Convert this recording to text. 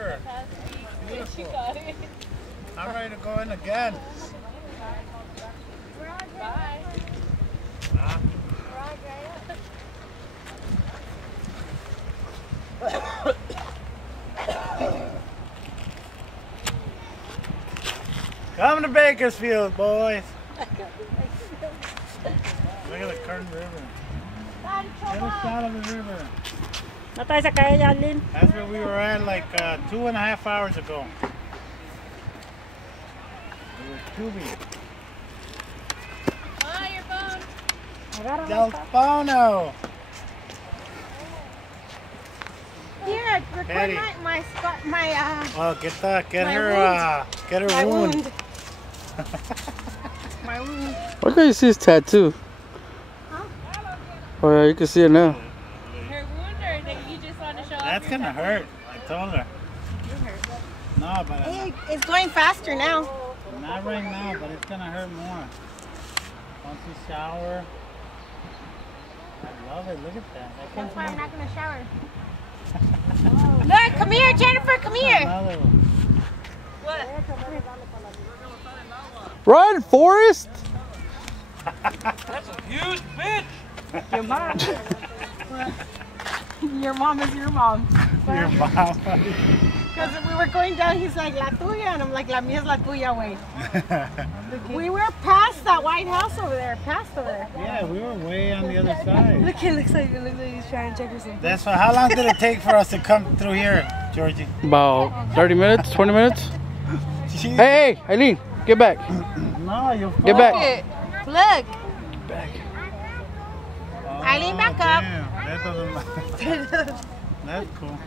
river. Beautiful. I'm ready to go in again. Bye. Come to Bakersfield, boys. Look at the Kern River. Get a shot of the river. Na tayo sa kaya yan, Lin. That's where we were at like 2.5 hours ago. We were tubing. Ah, your phone. Del Bono. Here, record Eddie. my spot, my Oh, get my her my wound. wound. My wound. Why can't you see his tattoo? Huh? Oh yeah, you can see it now. Her wound, or that you just want to show off? That's your gonna hurt. I told her. You hurt. No, but Hey, it's going faster now. not right now. But it's gonna hurt more. Once you shower. I love it. Look at that. I can't That's why I'm believe not gonna shower. Look, come here, Jennifer, come here. another one. What? Run, Forrest! Your mom. Your mom is your mom. Your mom. Because we were going down, he's like, la tuya, and I'm like, la mía es la tuya, way. We were past that White House over there, past over there. Yeah, we were way on the other side. Look, it looks like he's trying to check or something. That's why. How long did it take for us to come through here, Georgie? About 30 minutes, 20 minutes. She- Hey, hey, Eileen, get back. No, you Get back. Look. Oh, Eileen, back up. damn, that doesn't matter. That's cool.